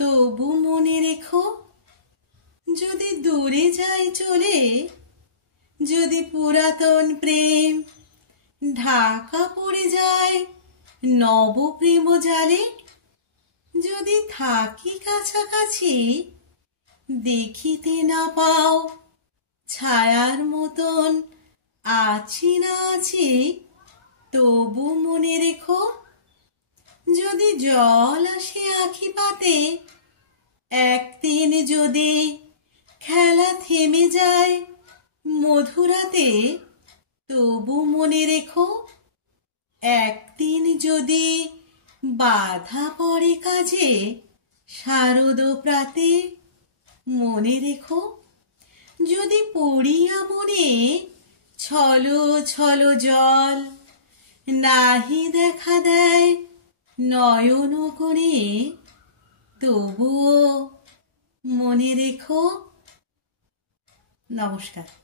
তবু মনে রেখো, যদি দূরে যাই চলে, যদি পুরাতন প্রেম ঢাকা পড়ে যায় নব প্রেম জালে, যদি থাকি কাছাকাছি দেখিতে না পাও ছায়ার মতন আছি না আছি, তবু মনে রেখো, যদি জল আসে আখি পাতে, একদিন যদি খেলা থেমে যায় মধুরাতে, তবু মনে রেখো, একদিন যদি বাধা পড়ে কাজে শারদ প্রাতে, মনে রেখো, যদি পড়িয়া মনে ছলো ছলো জল নাহি দেখা দেয় নয়ন কোণে, তবুও মনে রেখো। নমস্কার।